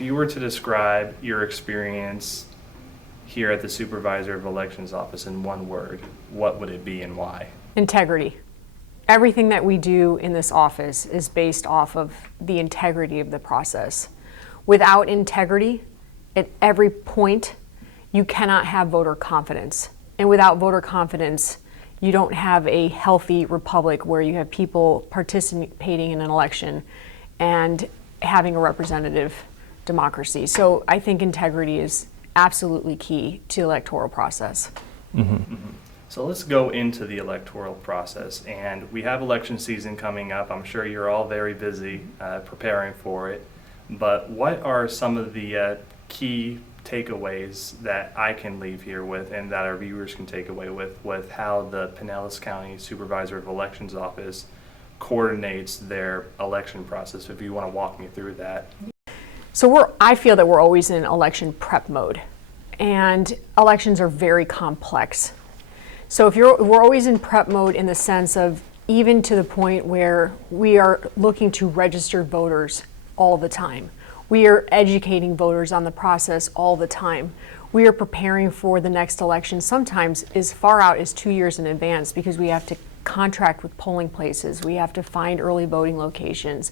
If you were to describe your experience here at the Supervisor of Elections office in one word, what would it be and why? Integrity. Everything that we do in this office is based off of the integrity of the process. Without integrity, at every point, you cannot have voter confidence. And without voter confidence, you don't have a healthy republic where you have people participating in an election and having a representative democracy. So I think integrity is absolutely key to the electoral process. Mm-hmm. Mm-hmm. So let's go into the electoral process, and we have election season coming up. I'm sure you're all very busy preparing for it, but what are some of the key takeaways that I can leave here with and that our viewers can take away with how the Pinellas County Supervisor of Elections office coordinates their election process? If you want to walk me through that. So I feel that we're always in election prep mode, and elections are very complex. So we're always in prep mode in the sense of even to the point where we are looking to register voters all the time. We are educating voters on the process all the time. We are preparing for the next election, sometimes as far out as 2 years in advance, because we have to contract with polling places. We have to find early voting locations,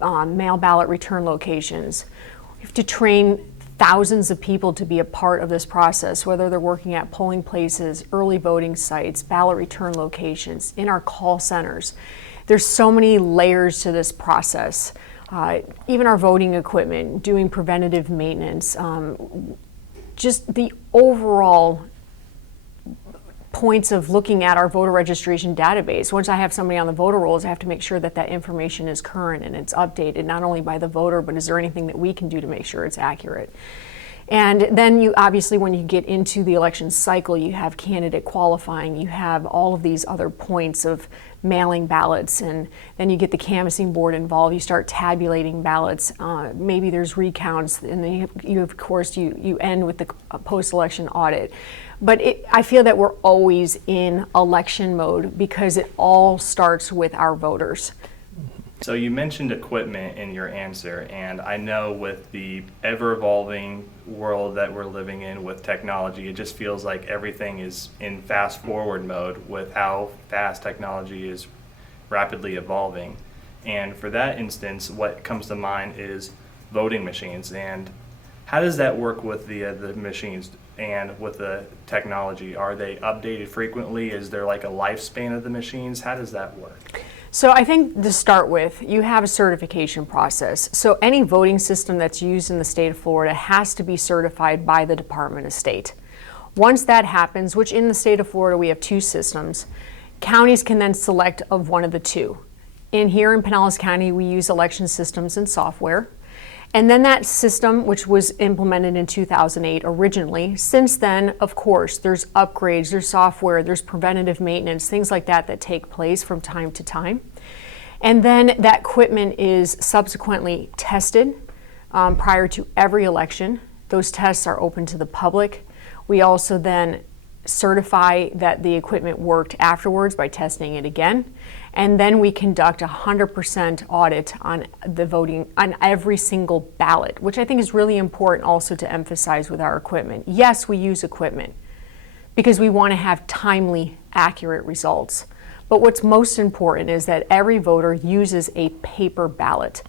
mail ballot return locations. We have to train thousands of people to be a part of this process, whether they're working at polling places, early voting sites, ballot return locations, in our call centers. There's so many layers to this process. Even our voting equipment, doing preventative maintenance, just the overall points of looking at our voter registration database. Once I have somebody on the voter rolls, I have to make sure that that information is current and it's updated, not only by the voter, but is there anything that we can do to make sure it's accurate? And then you obviously, when you get into the election cycle, you have candidate qualifying, you have all of these other points of mailing ballots, and then you get the canvassing board involved, you start tabulating ballots, maybe there's recounts, and then you of course, you end with the post-election audit. But I feel that we're always in election mode because it all starts with our voters. So you mentioned equipment in your answer, and I know with the ever-evolving world that we're living in with technology, it just feels like everything is in fast-forward mode with how fast technology is rapidly evolving. And for that instance, what comes to mind is voting machines. And how does that work with the machines and with the technology? Are they updated frequently? Is there like a lifespan of the machines? How does that work? So I think to start with, you have a certification process. So any voting system that's used in the state of Florida has to be certified by the Department of State. Once that happens, which in the state of Florida we have two systems, counties can then select of one of the two. Here in Pinellas County, we use election systems and software. And then that system, which was implemented in 2008 originally, since then, of course, there's upgrades, there's software, there's preventative maintenance, things like that that take place from time to time. And then that equipment is subsequently tested prior to every election. Those tests are open to the public. We also then certify that the equipment worked afterwards by testing it again. And then we conduct a 100% audit on the voting, on every single ballot, which I think is really important also to emphasize with our equipment. Yes, we use equipment because we want to have timely, accurate results. But what's most important is that every voter uses a paper ballot.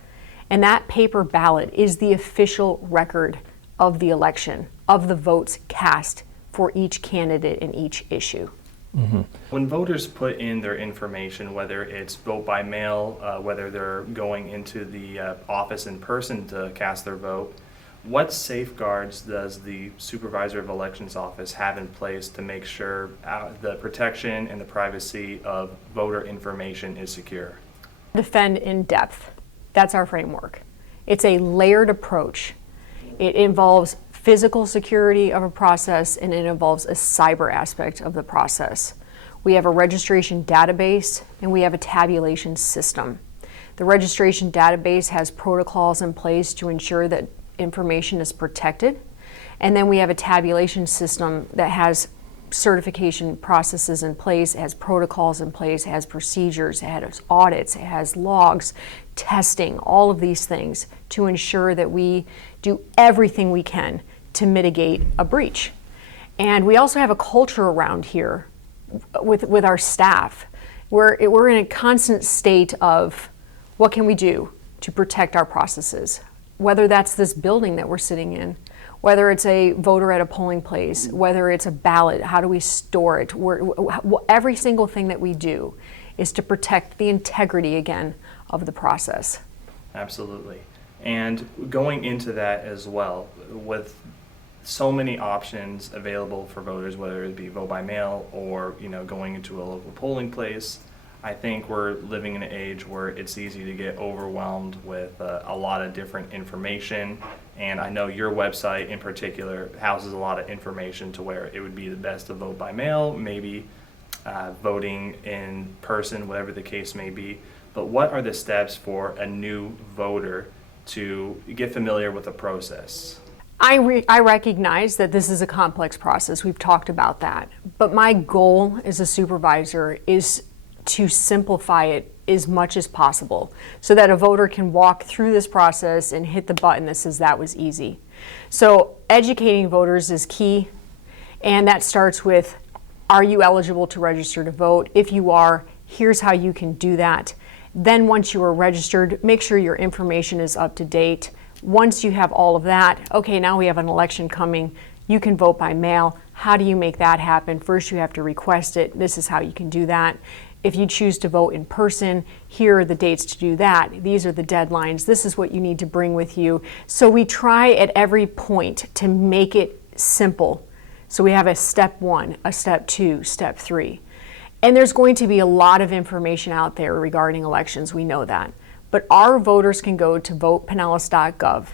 And that paper ballot is the official record of the election, of the votes cast for each candidate in each issue. Mm-hmm. When voters put in their information, whether it's vote by mail, whether they're going into the office in person to cast their vote, what safeguards does the Supervisor of Elections office have in place to make sure the protection and the privacy of voter information is secure? Defend in depth. That's our framework. It's a layered approach. It involves physical security of a process, and it involves a cyber aspect of the process. We have a registration database, and we have a tabulation system. The registration database has protocols in place to ensure that information is protected, and then we have a tabulation system that has certification processes in place, it has protocols in place, it has procedures, it has audits, it has logs, testing, all of these things to ensure that we do everything we can to mitigate a breach. And we also have a culture around here with our staff. We're in a constant state of what can we do to protect our processes, whether that's this building that we're sitting in, whether it's a voter at a polling place, whether it's a ballot, how do we store it? Every single thing that we do is to protect the integrity, again, of the process. Absolutely. And going into that as well, with so many options available for voters, whether it be vote by mail or going into a local polling place, I think we're living in an age where it's easy to get overwhelmed with a lot of different information. And I know your website in particular houses a lot of information to where it would be the best to vote by mail, maybe voting in person, whatever the case may be. But what are the steps for a new voter to get familiar with the process? I recognize that this is a complex process. We've talked about that. But my goal as a supervisor is to simplify it as much as possible so that a voter can walk through this process and hit the button that says that was easy. So educating voters is key, and that starts with, are you eligible to register to vote? If you are, here's how you can do that. Then once you are registered, make sure your information is up to date. Once you have all of that, okay, now we have an election coming, you can vote by mail. How do you make that happen? First, you have to request it. This is how you can do that. If you choose to vote in person, here are the dates to do that. These are the deadlines. This is what you need to bring with you. So we try at every point to make it simple. So we have a step 1, a step 2, step 3. And there's going to be a lot of information out there regarding elections, we know that. But our voters can go to votepinellas.gov.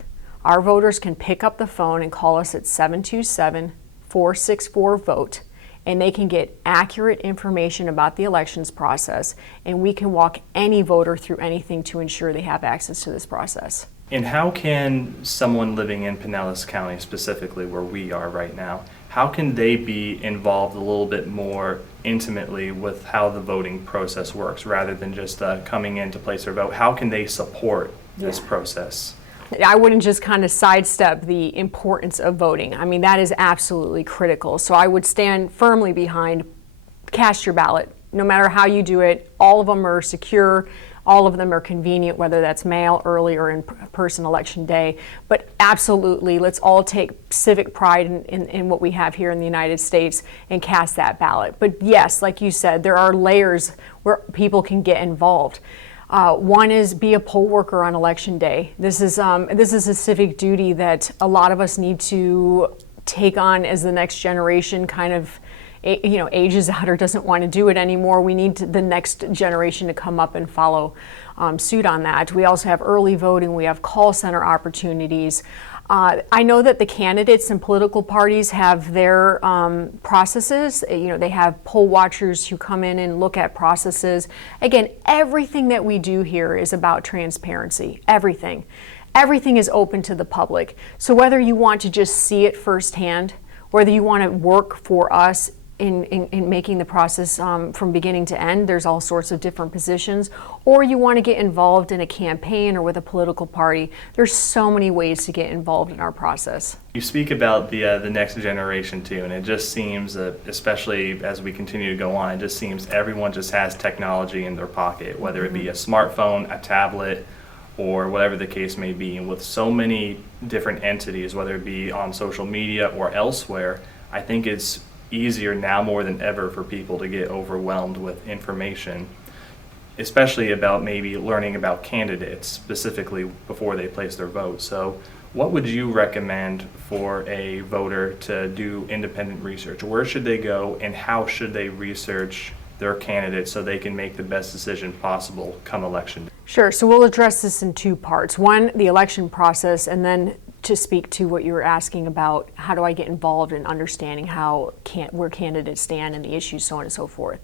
Our voters can pick up the phone and call us at 727-464-VOTE. And they can get accurate information about the elections process, and we can walk any voter through anything to ensure they have access to this process. And how can someone living in Pinellas County, specifically where we are right now, how can they be involved a little bit more intimately with how the voting process works rather than just coming in to place their vote? How can they support this process? I wouldn't just kind of sidestep the importance of voting. I mean, that is absolutely critical. So I would stand firmly behind cast your ballot. No matter how you do it, all of them are secure, all of them are convenient, whether that's mail, early, or in person election day. But absolutely, let's all take civic pride in what we have here in the United States and cast that ballot. But yes, like you said, there are layers where people can get involved. One is be a poll worker on election day. This is a civic duty that a lot of us need to take on as the next generation kind of ages out or doesn't want to do it anymore. We need the next generation to come up and follow suit on that. We also have early voting. We have call center opportunities. I know that the candidates and political parties have their processes. They have poll watchers who come in and look at processes. Again, everything that we do here is about transparency. Everything. Everything is open to the public. So whether you want to just see it firsthand, whether you want to work for us in making the process from beginning to end, there's all sorts of different positions, or you want to get involved in a campaign or with a political party, there's so many ways to get involved in our process. You speak about the next generation too, and it just seems, especially as we continue to go on, it just seems everyone just has technology in their pocket, whether it be a smartphone, a tablet, or whatever the case may be. And with so many different entities, whether it be on social media or elsewhere, I think it's easier now more than ever for people to get overwhelmed with information, especially about maybe learning about candidates specifically before they place their vote. So what would you recommend for a voter to do independent research? Where should they go and how should they research their candidates so they can make the best decision possible come election day? Sure, so we'll address this in two parts. One, the election process, and then to speak to what you were asking about, how do I get involved in understanding where candidates stand and the issues, so on and so forth.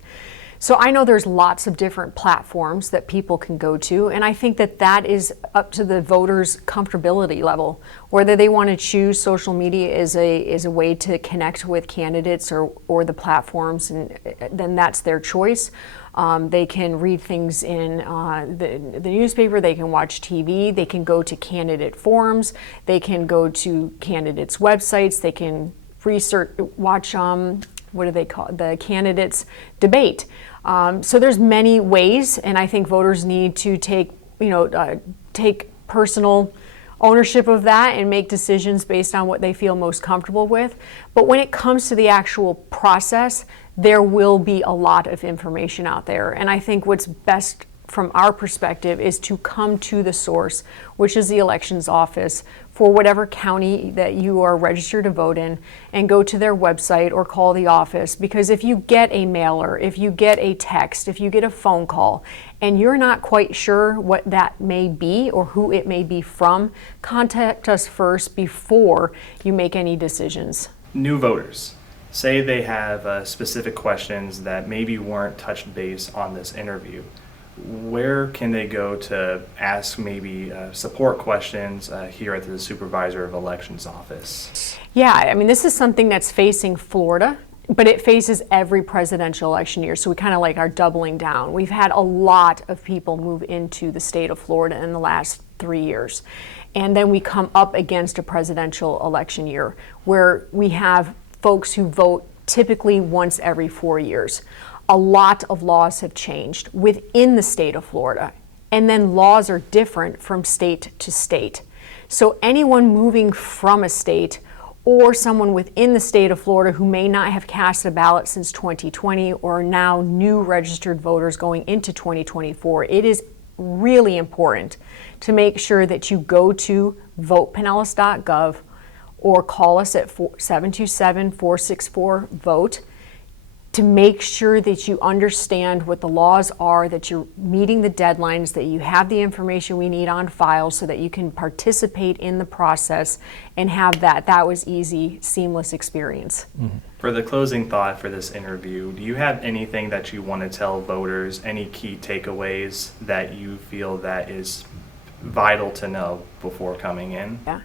So I know there's lots of different platforms that people can go to, and I think that that is up to the voters' comfortability level. Whether they want to choose social media as a way to connect with candidates or the platforms, and then that's their choice. They can read things in the newspaper, they can watch TV, they can go to candidate forums, they can go to candidates' websites, they can watch what do they call it? The candidates debate. So there's many ways, and I think voters need to take personal ownership of that and make decisions based on what they feel most comfortable with. But when it comes to the actual process, there will be a lot of information out there. And I think what's best from our perspective is to come to the source, which is the elections office for whatever county that you are registered to vote in, and go to their website or call the office. Because if you get a mailer, if you get a text, if you get a phone call, and you're not quite sure what that may be or who it may be from, contact us first before you make any decisions. New voters, say they have specific questions that maybe weren't touched base on this interview. Where can they go to ask maybe support questions here at the Supervisor of Elections office? Yeah, I mean, this is something that's facing Florida, but it faces every presidential election year, so we kind of like are doubling down. We've had a lot of people move into the state of Florida in the last 3 years. And then we come up against a presidential election year where we have folks who vote typically once every 4 years. A lot of laws have changed within the state of Florida, and then laws are different from state to state. So anyone moving from a state or someone within the state of Florida who may not have cast a ballot since 2020 or are now new registered voters going into 2024, it is really important to make sure that you go to votepinellas.gov or call us at 727-464-VOTE to make sure that you understand what the laws are, that you're meeting the deadlines, that you have the information we need on file so that you can participate in the process and have that was easy, seamless experience. Mm-hmm. For the closing thought for this interview, do you have anything that you want to tell voters, any key takeaways that you feel that is vital to know before coming in? Yeah.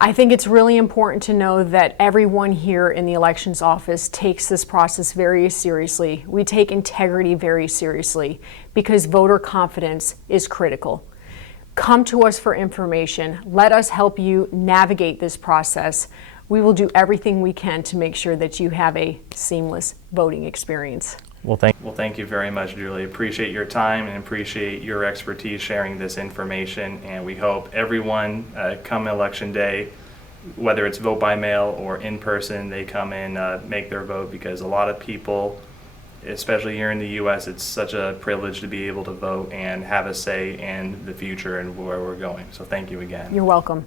I think it's really important to know that everyone here in the elections office takes this process very seriously. We take integrity very seriously because voter confidence is critical. Come to us for information. Let us help you navigate this process. We will do everything we can to make sure that you have a seamless voting experience. Well, thank you very much, Julie. Appreciate your time and appreciate your expertise sharing this information. And we hope everyone come election day, whether it's vote by mail or in person, they come in, make their vote, because a lot of people, especially here in the U.S., it's such a privilege to be able to vote and have a say in the future and where we're going. So thank you again. You're welcome.